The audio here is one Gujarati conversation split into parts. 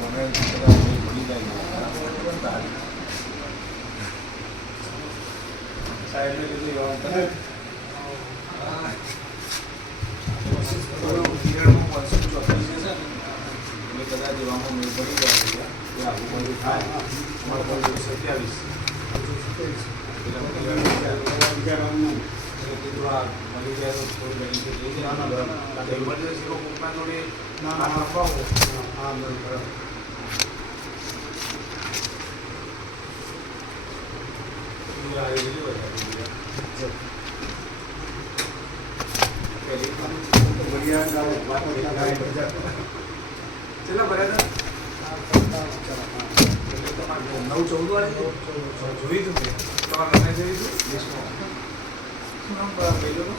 મને કદાચ ભૂલી જાય સાહેબને કીધું તમે પિરિયડમાં 534 છે ને એટલે કદાચ એવામાં મેળ પડી જાય એ આગું બધું થાય અમારે 527 કીધું આ મળી જાય તો થોડી બેનિફિટ લઈ જાય ઇમરજન્સીમાં કોકના જોડે ના આપવા હા બરાબર ચલા બરાબર 9-14 વાળી જોઈ તું તમારે તમે જોઈ તું લિસ્ટમાં શું નામ પહેલું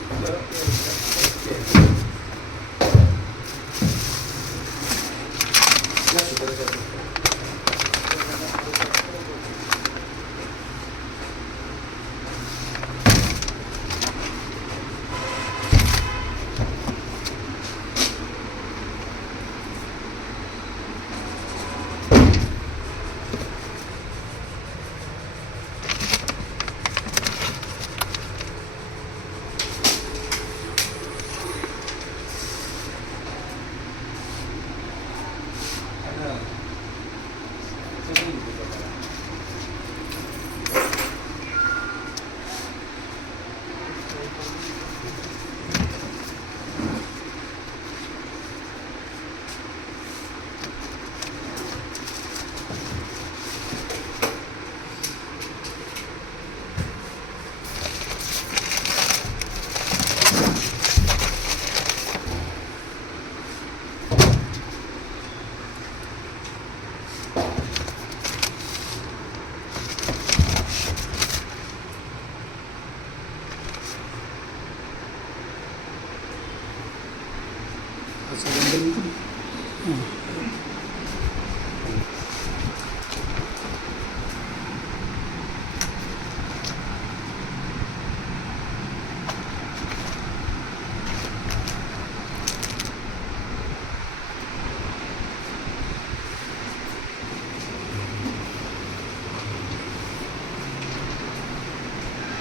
Sa ganda nito.